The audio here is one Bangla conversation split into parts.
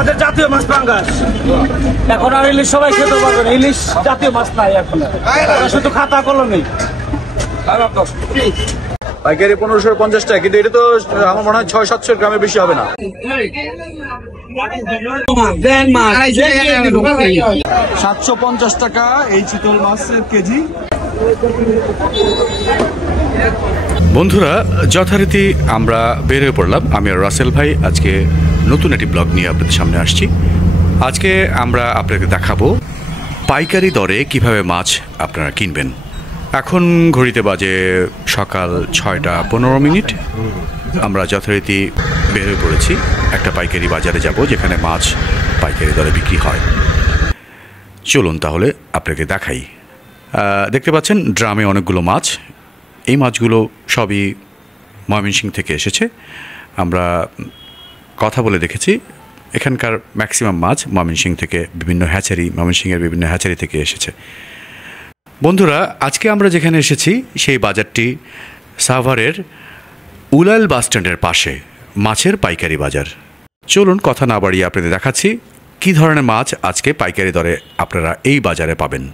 আমাদের জাতীয় মাছ পাঙ্গাস। এখন আর ইলিশ সবাই খেতে পারবে না, ইলিশ জাতীয় মাছ নাই এখন, শুধু খাতা কলমে। পাইকারি 1550 টাকা, কিন্তু এটা তো আমার মনে হয় 600-700 গ্রামের বেশি হবে না। 750 টাকা এই চিতল মাছের কেজি। বন্ধুরা, যথারীতি আমরা বের হয়ে পড়লাম। আমি আর রাসেল ভাই আজকে নতুন একটি ব্লগ নিয়ে আপনাদের সামনে আসছি। আজকে আমরা আপনাদের দেখাবো পাইকারি দরে কিভাবে মাছ আপনারা কিনবেন। এখন ঘড়িতে বাজে সকাল 6:15। আমরা যথারীতি বের হয়ে পড়েছি একটা পাইকারি বাজারে যাব, যেখানে মাছ পাইকারি দরে বিক্রি হয়। চলুন তাহলে আপনাকে দেখাই। দেখতে পাচ্ছেন ড্রামে অনেকগুলো মাছ। এই মাছগুলো সবই ময়মনসিংহ থেকে এসেছে। আমরা কথা বলে দেখেছি, এখানকার ম্যাক্সিমাম মাছ ময়মনসিংহ থেকে ময়মনসিংহের বিভিন্ন হ্যাচারি থেকে এসেছে। বন্ধুরা, আজকে আমরা যেখানে এসেছি সেই বাজারটি সাভারের উলাল বাসস্ট্যান্ডের পাশে মাছের পাইকারি বাজার। চলুন কথা না বাড়িয়ে আপনাদের দেখাচ্ছি কী ধরনের মাছ আজকে পাইকারি দরে আপনারা এই বাজারে পাবেন।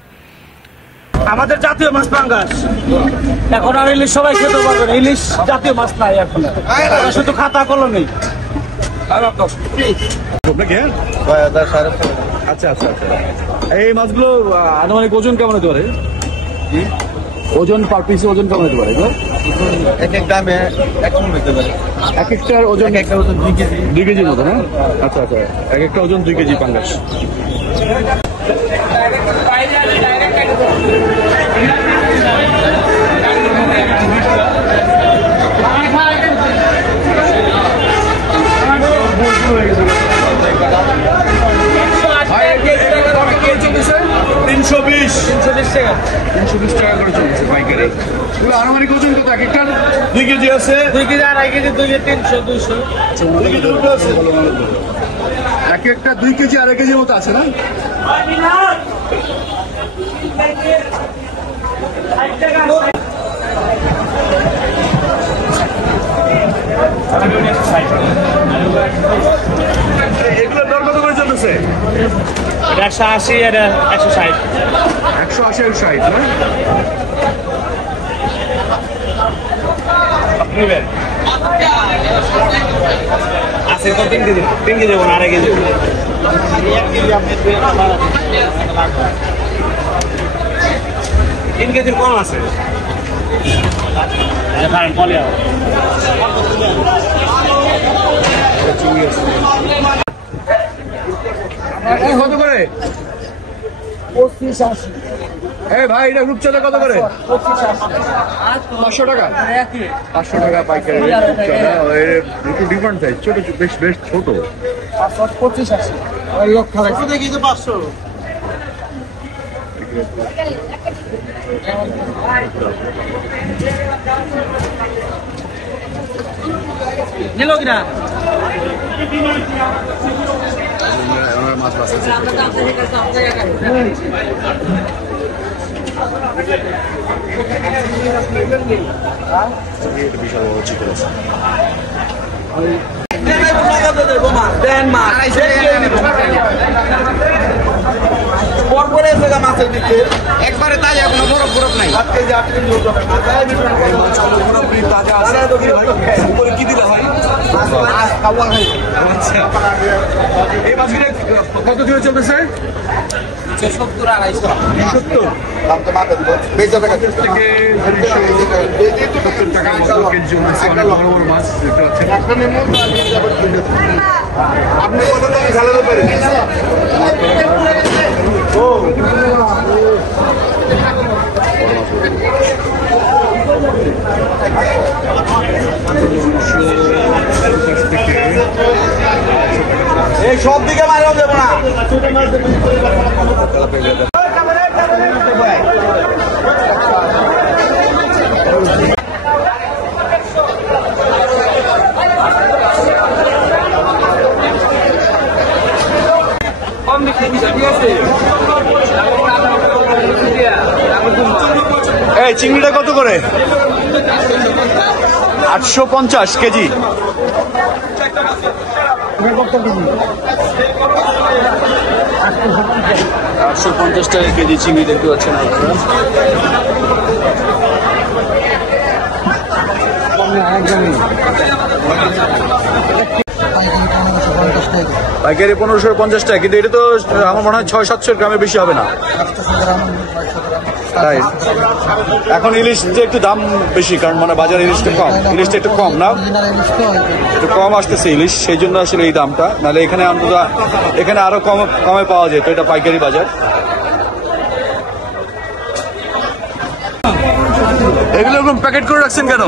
আমাদের জাতীয় মাছ পাঙ্গাস। এখন আর ইলিশ সবাই খেতে পারবে না, ইলিশ জাতীয় মাছ নাই এখন, শুধু খাতা কলমে। আচ্ছা আচ্ছা আচ্ছা, এই মাছগুলো আনুমানিক ওজন কেমন হতে পারে? ওজন পার পিসে ওজন কেমন হতে পারে? এক এক দামে এক মন হতে পারে। এক একটার ওজন 2 কেজির মতো না? আচ্ছা আচ্ছা, এক একটা ওজন 2 কেজি পাঙ্গাস। আনুমানিক ওজন কত? এক একটা 2 কেজি আছে, 2 কেজি, 2.5 কেজি, 2 কেজি, 300, 200। এক একটা 2 কেজি 2.5 কেজির মতো আছে না? এগুলোর দর কত করে চলতেছে? 180 আর 160। 180 আর 60 না? আছে তো 3 কেজি, 3 কেজি, 2.5 কেজি। 3 কেজির কম আছে। কত করে? 25-80। ভাই, এটা রূপচাঁদা কত করে? 500 টাকা। 500 টাকা পাইকারি রূপচাঁদা। একটু ডিফারেন্ট সাইজ, ছোট, বেশ ছোট। 25-80। ওই লোক খারাপ দেখি তো 500। নিল কিনা মাছ বাঁচা বিশাল বড় চিকেন আছে। একবারে তাজা, কোনো বরফ নাই। কি দিতে হয়? এই মাছগুলো কত দিয়ে চলতেছে? 70-250। 70 থেকে 270 টাকা কেজি চলতেছে। অনেক বড় বড় মাছ দেখতে পাচ্ছেন। আপনি কত টাকা ঝালাতে পারেন? এই সব দিকে মারাও দেবো না। এই চিংড়িটা কত করে? 850 কেজি। 850 টাকা কেজি চিংড়ি দেখতে পাচ্ছেন আপনারা। পাইকারি 1550 টাকা, কিন্তু এটা তো আমার মনে হয় 600-700 গ্রামের বেশি হবে না, তাই? এখন ইলিশটা একটু দাম বেশি, কারণ মানে বাজারে ইলিশটা কম, ইলিশটা একটু কম না, একটু কম আসতেছে ইলিশ, সেই জন্য আসলে এই দামটা। নাহলে এখানে অন্তত এখানে আরো কমে পাওয়া যেত, এটা পাইকারি বাজার। এগুলো এরকম প্যাকেট করে রাখছেন কেন?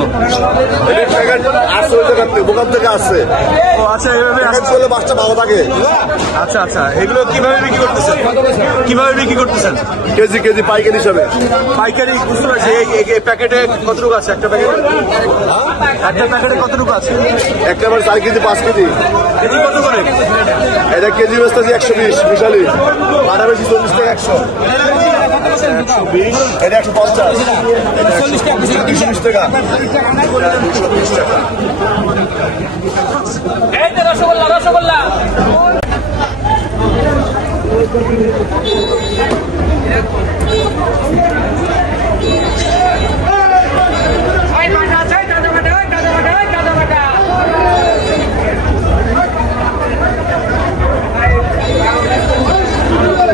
দোকান থেকে আসছে। ও আচ্ছা, এইভাবে মাছটা ভালো থাকে। আচ্ছা আচ্ছা, এগুলো কিভাবে বিক্রি করতেছেন? কিভাবে বিক্রি করতেছেন? কেজি কেজি পাইকারি হিসাবে। পাইকারি, বুঝতে পারছি। এই প্যাকেটে কতটুকু আছে? একটা প্যাকেটে কতটুকু আছে? একেবারে 4 কেজি 5 কেজি। কেজি কত করে? এটা কেজি বেচতে 120 মিশালি, বাটা বেশি 40 টাকা 100। এটা 150, 220 টাকা। রসগোল্লা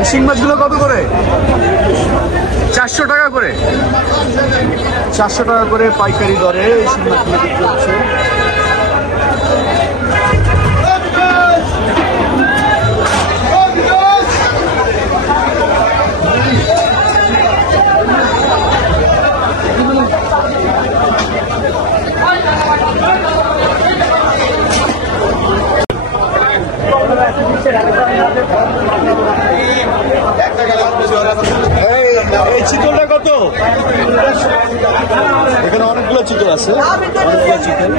শিং মাছগুলো কত করে? 400 টাকা করে। 400 টাকা করে পাইকারি দরে শিং মাছগুলো বিক্রি হচ্ছে। এই চিতলটা কত? এখানে অনেকগুলো চিতল আছে, অনেকগুলো চিতল।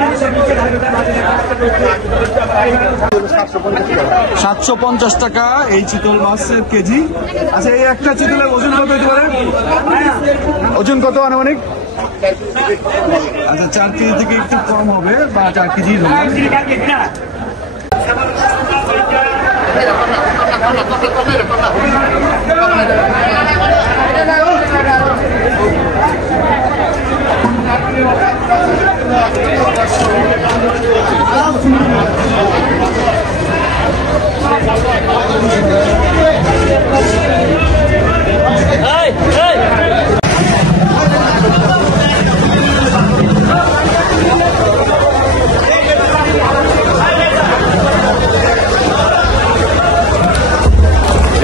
750 টাকা এই চিতল মাছের কেজি। আচ্ছা, এই একটা চিতলের ওজন কত হতে পারে? ওজন কত আনুমানিক? আচ্ছা, 4 কেজি থেকে একটু কম হবে, বা 4 কেজি হবে।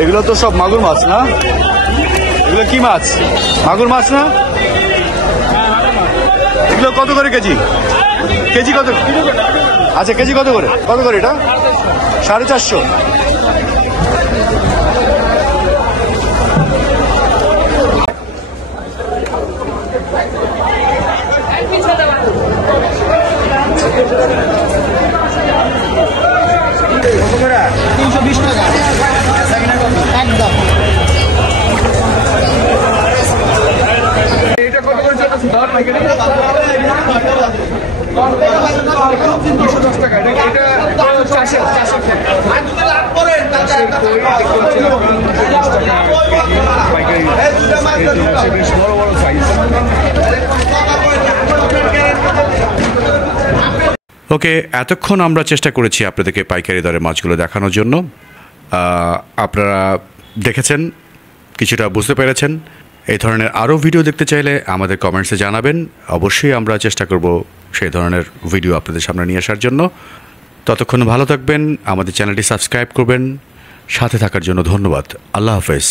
এগুলো তো সব মাগুর মাছ না? এগুলো কি মাছ? মাগুর মাছ না? এগুলো কত করে কেজি? কেজি কত? আচ্ছা, কেজি কত করে? কত করে এটা? 450। এটা কত করে চলতেছে? 210 টাকা। এটা চাষের বেশ বড় বড় সাইজ। ওকে, এতক্ষণ আমরা চেষ্টা করেছি আপনাদেরকে পাইকারি দরে মাছগুলো দেখানোর জন্য। আপনারা দেখেছেন, কিছুটা বুঝতে পেরেছেন। এই ধরনের আরও ভিডিও দেখতে চাইলে আমাদের কমেন্টসে জানাবেন। অবশ্যই আমরা চেষ্টা করব সেই ধরনের ভিডিও আপনাদের সামনে নিয়ে আসার জন্য। ততক্ষণ ভালো থাকবেন, আমাদের চ্যানেলটি সাবস্ক্রাইব করবেন। সাথে থাকার জন্য ধন্যবাদ। আল্লাহ হাফেজ।